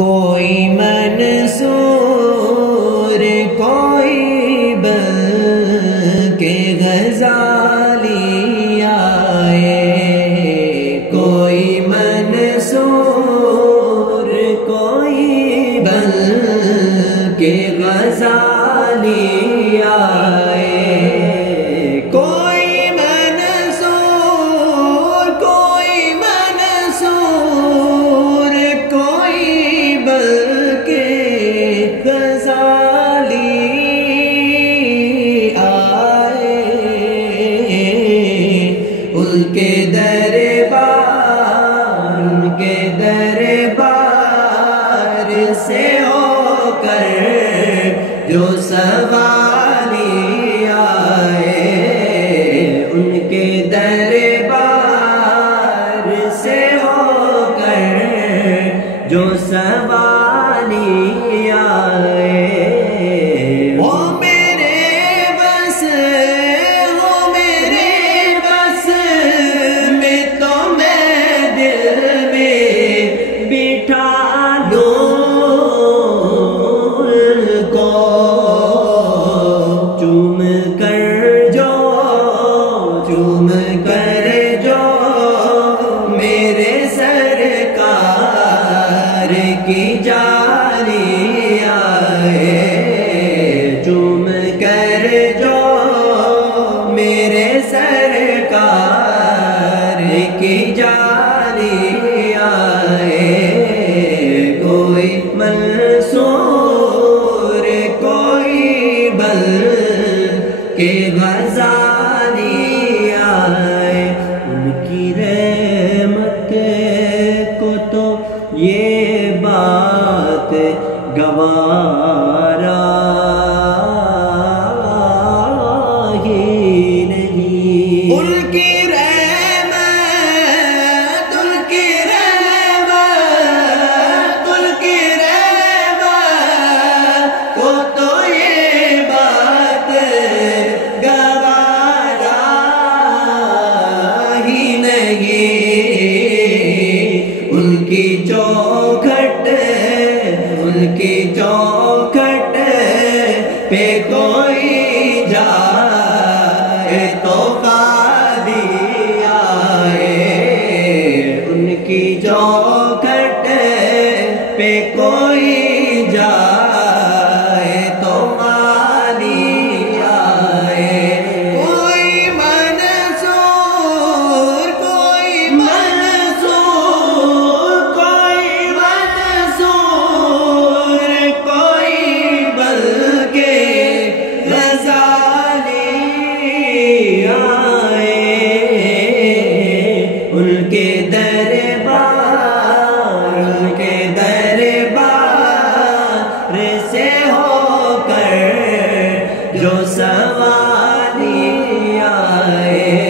कोई मंसूर कोई बल्कि गज़ाली आए। कोई मंसूर कोई बल्कि गज़ाली आए। उनके दरबार से होकर जो सवाली आए। उनके दरबार से होकर जो सवाली आए। चूम कर जो मेरे सरकार की जाली आए। चूम कर जो मेरे सरकार की जाली आए। कोई मंसूर कोई बल्कि गज़ाली आए। उनकी रहमत को तो ये बात गवारा ही नहीं। उनकी को तो ये बात गवारा ही नहीं। उनकी चौखट पे कोई जाए तो कादी आए। उनकी चौखट पे कोई जाए तो कादी आए। कोई मंसूर कोई बल्कि गज़ाली आए। उनके दरबार से होकर जो सवाली आए।